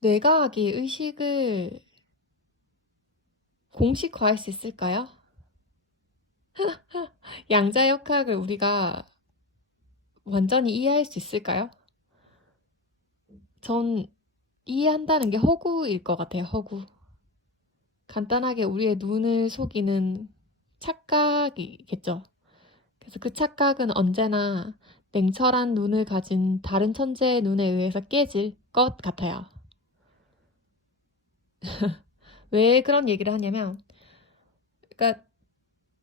뇌과학이 의식을 공식화할 수 있을까요? 양자역학을 우리가 완전히 이해할 수 있을까요? 전 이해한다는 게 허구일 것 같아요, 허구. 간단하게 우리의 눈을 속이는 착각이겠죠. 그래서 그 착각은 언제나 냉철한 눈을 가진 다른 천재의 눈에 의해서 깨질 것 같아요. 왜 그런 얘기를 하냐면, 그러니까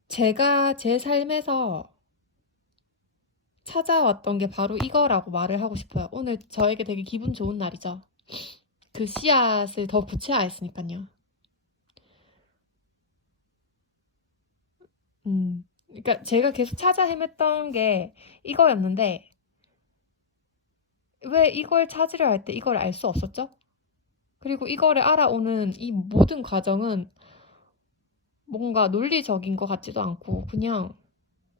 제가 제 삶에서 찾아왔던 게 바로 이거라고 말을 하고 싶어요. 오늘 저에게 되게 기분 좋은 날이죠. 그 씨앗을 더 구체화했으니까요. 그러니까 제가 계속 찾아 헤맸던 게 이거였는데, 왜 이걸 찾으려 할 때 이걸 알 수 없었죠? 그리고 이거를 알아오는 이 모든 과정은 뭔가 논리적인 것 같지도 않고 그냥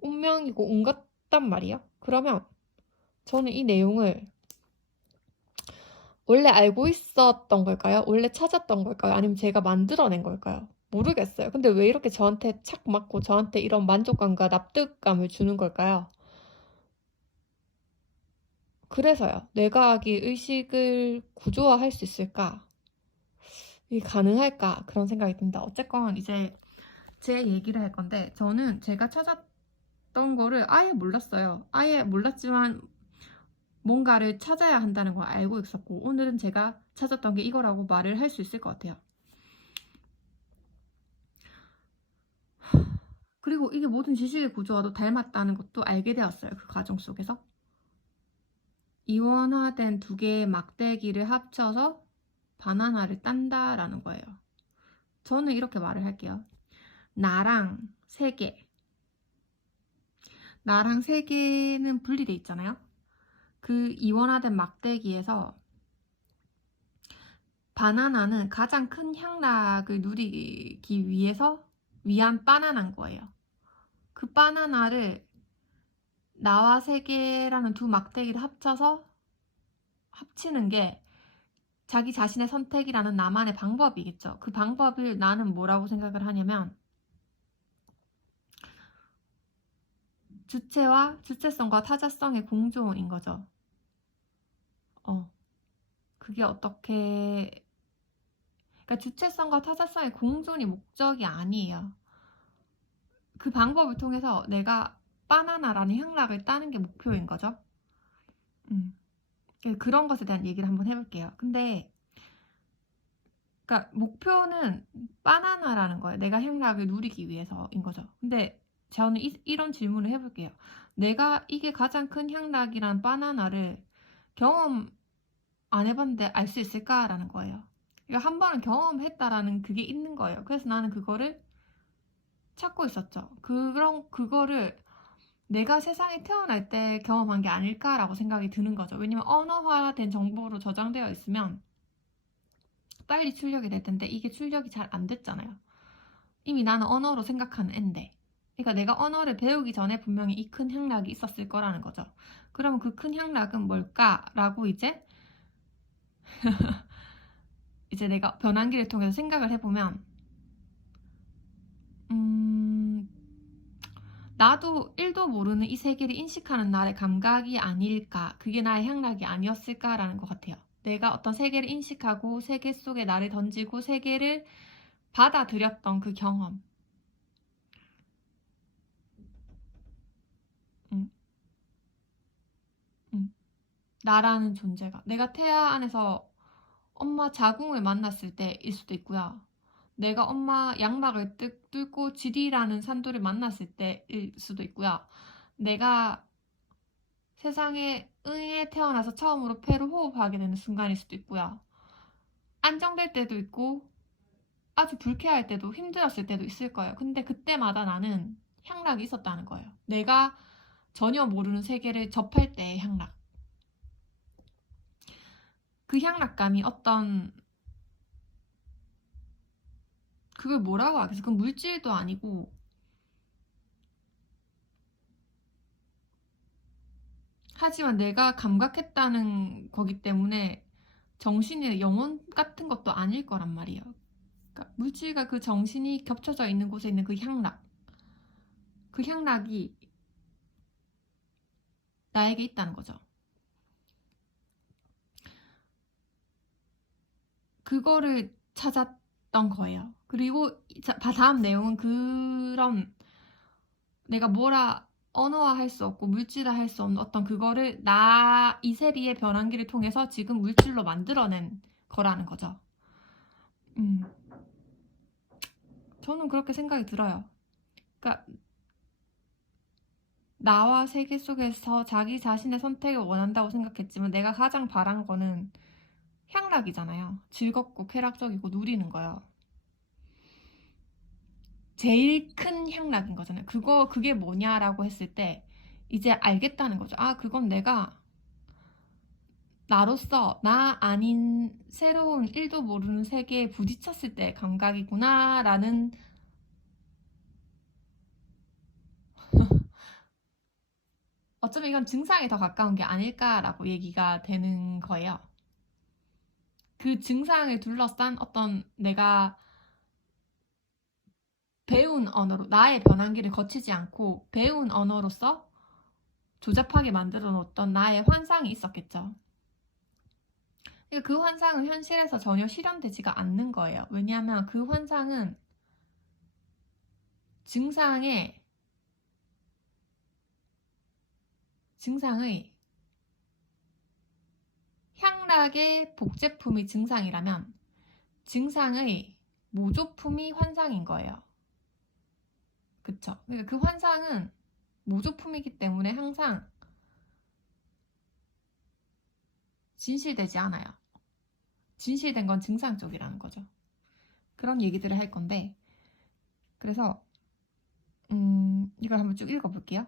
운명이고 운 같단 말이야. 그러면 저는 이 내용을 원래 알고 있었던 걸까요? 원래 찾았던 걸까요? 아니면 제가 만들어낸 걸까요? 모르겠어요. 근데 왜 이렇게 저한테 착 맞고 저한테 이런 만족감과 납득감을 주는 걸까요? 그래서요. 뇌과학이 의식을 구조화할 수 있을까? 이게 가능할까? 그런 생각이 듭니다. 어쨌건 이제 제 얘기를 할 건데 저는 제가 찾았던 거를 아예 몰랐어요. 아예 몰랐지만 뭔가를 찾아야 한다는 걸 알고 있었고 오늘은 제가 찾았던 게 이거라고 말을 할 수 있을 것 같아요. 그리고 이게 모든 지식의 구조와도 닮았다는 것도 알게 되었어요. 그 과정 속에서. 이원화된 두 개의 막대기를 합쳐서 바나나를 딴다라는 거예요. 저는 이렇게 말을 할게요. 나랑 세계. 나랑 세계는 분리돼 있잖아요. 그 이원화된 막대기에서 바나나는 가장 큰 향락을 누리기 위해서 위한 바나나인 거예요. 그 바나나를 나와 세계라는 두 막대기를 합치는 게 자기 자신의 선택이라는 나만의 방법이겠죠. 그 방법을 나는 뭐라고 생각을 하냐면 주체와 주체성과 타자성의 공존인 거죠. 그게 어떻게 그러니까 주체성과 타자성의 공존이 목적이 아니에요. 그 방법을 통해서 내가 바나나라는 향락을 따는 게 목표인 거죠. 음. 그런 것에 대한 얘기를 한번 해볼게요. 근데 그러니까 목표는 바나나라는 거예요. 내가 향락을 누리기 위해서인 거죠. 근데 저는 이런 질문을 해볼게요. 내가 이게 가장 큰 향락이란 바나나를 경험 안 해봤는데 알 수 있을까라는 거예요. 그러니까 한 번은 경험했다라는 그게 있는 거예요. 그래서 나는 그거를 찾고 있었죠. 그거를 내가 세상에 태어날 때 경험한 게 아닐까라고 생각이 드는 거죠. 왜냐면 언어화된 정보로 저장되어 있으면 빨리 출력이 될 텐데 이게 출력이 잘 안 됐잖아요. 이미 나는 언어로 생각하는 앤데. 그러니까 내가 언어를 배우기 전에 분명히 이 큰 향락이 있었을 거라는 거죠. 그러면 그 큰 향락은 뭘까라고 이제 내가 변환기를 통해서 생각을 해보면 나도 1도 모르는 이 세계를 인식하는 나의 감각이 아닐까, 그게 나의 향락이 아니었을까라는 것 같아요. 내가 어떤 세계를 인식하고 세계 속에 나를 던지고 세계를 받아들였던 그 경험. 음, 음. 나라는 존재가. 내가 태아 안에서 엄마 자궁을 만났을 때일 수도 있고요. 내가 엄마 양막을 뚫고 쥐리라는 산돌을 만났을 때일 수도 있고요. 내가 세상에 응에 태어나서 처음으로 폐로 호흡하게 되는 순간일 수도 있고요. 안정될 때도 있고 아주 불쾌할 때도 힘들었을 때도 있을 거예요. 근데 그때마다 나는 향락이 있었다는 거예요. 내가 전혀 모르는 세계를 접할 때의 향락. 그 향락감이 어떤 그걸 뭐라고 하겠어? 그건 물질도 아니고 하지만 내가 감각했다는 거기 때문에 정신의 영혼 같은 것도 아닐 거란 말이에요. 그러니까 물질과 그 정신이 겹쳐져 있는 곳에 있는 그 향락, 그 향락이 나에게 있다는 거죠. 그거를 찾았던 거예요. 그리고 다음 내용은 그런 내가 뭐라 언어화할 수 없고 물질화할 수 없는 어떤 그거를 나 이세리의 변환기를 통해서 지금 물질로 만들어낸 거라는 거죠. 저는 그렇게 생각이 들어요. 그러니까 나와 세계 속에서 자기 자신의 선택을 원한다고 생각했지만 내가 가장 바란 거는 향락이잖아요. 즐겁고 쾌락적이고 누리는 거요. 제일 큰 향락인 거잖아요. 그게 뭐냐라고 했을 때 이제 알겠다는 거죠. 아, 그건 내가 나로서 나 아닌 새로운 1도 모르는 세계에 부딪혔을 때 감각이구나 라는 어쩌면 이건 증상에 더 가까운 게 아닐까라고 얘기가 되는 거예요. 그 증상을 둘러싼 어떤 내가 배운 언어로 나의 변환기를 거치지 않고 배운 언어로서 조잡하게 만들어 놓았던 나의 환상이 있었겠죠. 그러니까 그 환상은 현실에서 전혀 실현되지가 않는 거예요. 왜냐하면 그 환상은 증상의 향락의 복제품이 증상이라면 증상의 모조품이 환상인 거예요. 그쵸? 그러니까 그 환상은 모조품이기 때문에 항상 진실되지 않아요. 진실된 건 증상 쪽이라는 거죠. 그런 얘기들을 할 건데 그래서 이걸 한번 쭉 읽어볼게요.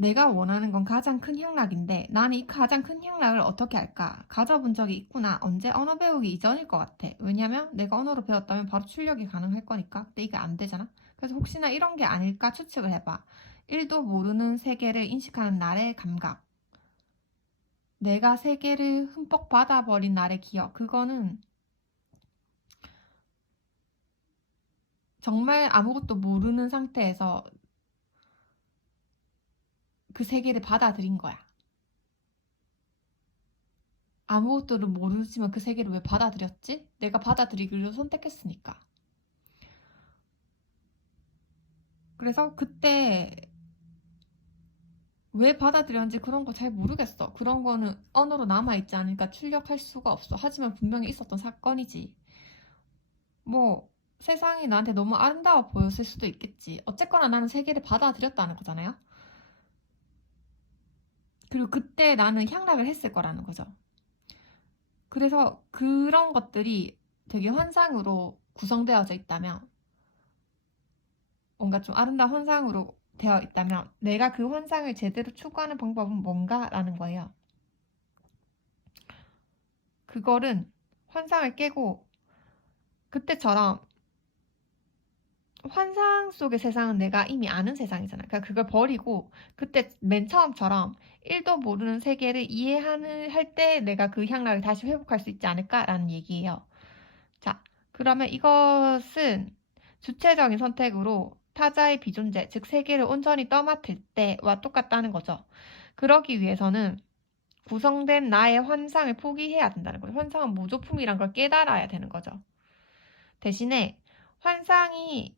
내가 원하는 건 가장 큰 향락인데 나는 이 가장 큰 향락을 어떻게 할까? 가져본 적이 있구나. 언제 언어 배우기 이전일 것 같아. 왜냐면 내가 언어로 배웠다면 바로 출력이 가능할 거니까. 근데 이게 안 되잖아. 그래서 혹시나 이런 게 아닐까 추측을 해봐. 1도 모르는 세계를 인식하는 날의 감각. 내가 세계를 흠뻑 받아버린 날의 기억. 그거는 정말 아무것도 모르는 상태에서 그 세계를 받아들인 거야. 아무것도 모르지만 그 세계를 왜 받아들였지? 내가 받아들이기로 선택했으니까. 그래서 그때 왜 받아들였는지 그런 거 잘 모르겠어. 그런 거는 언어로 남아있지 않으니까 출력할 수가 없어. 하지만 분명히 있었던 사건이지. 뭐 세상이 나한테 너무 아름다워 보였을 수도 있겠지. 어쨌거나 나는 세계를 받아들였다는 거잖아요. 그리고 그때 나는 향락을 했을 거라는 거죠. 그래서 그런 것들이 되게 환상으로 구성되어져 있다면 뭔가 좀 아름다운 환상으로 되어 있다면 내가 그 환상을 제대로 추구하는 방법은 뭔가라는 거예요. 그거는 환상을 깨고 그때처럼 환상 속의 세상은 내가 이미 아는 세상이잖아. 그러니까 그걸 버리고 그때 맨 처음처럼 1도 모르는 세계를 이해하는 할 때 내가 그 향락을 다시 회복할 수 있지 않을까라는 얘기예요. 자, 그러면 이것은 주체적인 선택으로 타자의 비존재, 즉 세계를 온전히 떠맡을 때와 똑같다는 거죠. 그러기 위해서는 구성된 나의 환상을 포기해야 된다는 거죠. 환상은 모조품이란 걸 깨달아야 되는 거죠. 대신에 환상이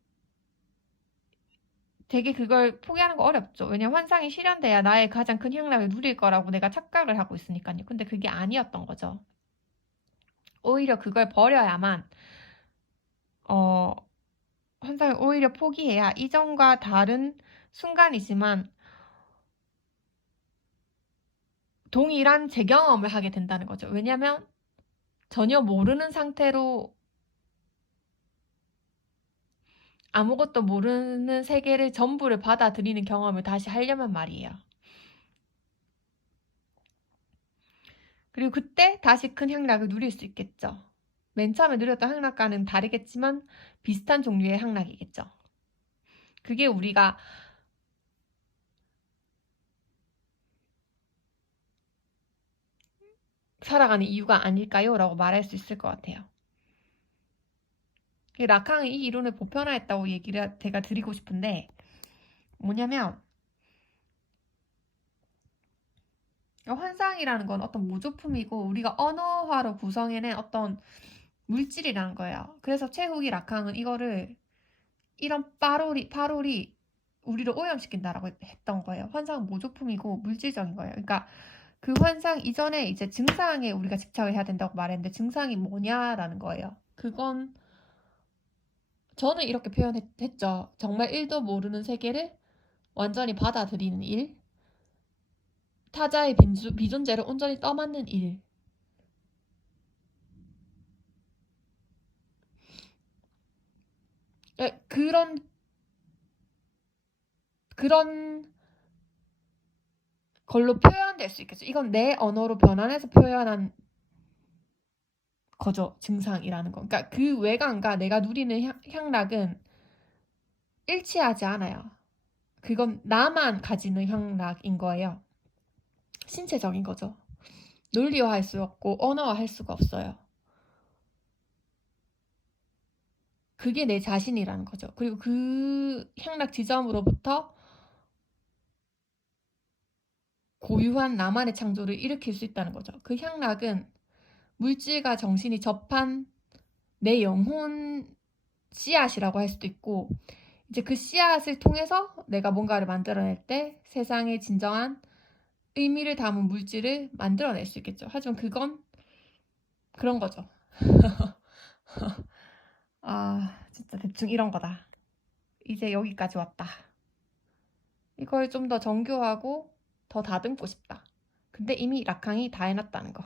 되게 그걸 포기하는 거 어렵죠. 왜냐면 환상이 실현돼야 나의 가장 큰 향락을 누릴 거라고 내가 착각을 하고 있으니까요. 근데 그게 아니었던 거죠. 오히려 그걸 버려야만 환상을 오히려 포기해야 이전과 다른 순간이지만 동일한 재경험을 하게 된다는 거죠. 왜냐면 전혀 모르는 상태로 아무것도 모르는 세계를 전부를 받아들이는 경험을 다시 하려면 말이에요. 그리고 그때 다시 큰 향락을 누릴 수 있겠죠. 맨 처음에 누렸던 향락과는 다르겠지만 비슷한 종류의 향락이겠죠. 그게 우리가 살아가는 이유가 아닐까요? 라고 말할 수 있을 것 같아요. 라캉이 이 이론을 보편화했다고 얘기를 제가 드리고 싶은데 뭐냐면 환상이라는 건 어떤 모조품이고 우리가 언어화로 구성해낸 어떤 물질이라는 거예요. 그래서 최후기 라캉은 이거를 이런 파롤이 우리를 오염시킨다라고 했던 거예요. 환상은 모조품이고 물질적인 거예요. 그러니까 그 환상 이전에 이제 증상에 우리가 집착을 해야 된다고 말했는데 증상이 뭐냐라는 거예요. 그건 저는 이렇게 표현했죠. 정말 1도 모르는 세계를 완전히 받아들이는 일, 타자의 비존재를 온전히 떠맡는 일. 그런 걸로 표현될 수 있겠죠. 이건 내 언어로 변환해서 표현한 거죠. 증상이라는 거. 그러니까 그 외관과 내가 누리는 향락은 일치하지 않아요. 그건 나만 가지는 향락인 거예요. 신체적인 거죠. 논리화할 수 없고 언어화할 수가 없어요. 그게 내 자신이라는 거죠. 그리고 그 향락 지점으로부터 고유한 나만의 창조를 일으킬 수 있다는 거죠. 그 향락은 물질과 정신이 접한 내 영혼 씨앗이라고 할 수도 있고 이제 그 씨앗을 통해서 내가 뭔가를 만들어낼 때 세상의 진정한 의미를 담은 물질을 만들어낼 수 있겠죠. 하지만 그건 그런 거죠. 아, 진짜 대충 이런 거다. 이제 여기까지 왔다. 이걸 좀 더 정교하고 더 다듬고 싶다. 근데 이미 라캉이 다 해놨다는 거.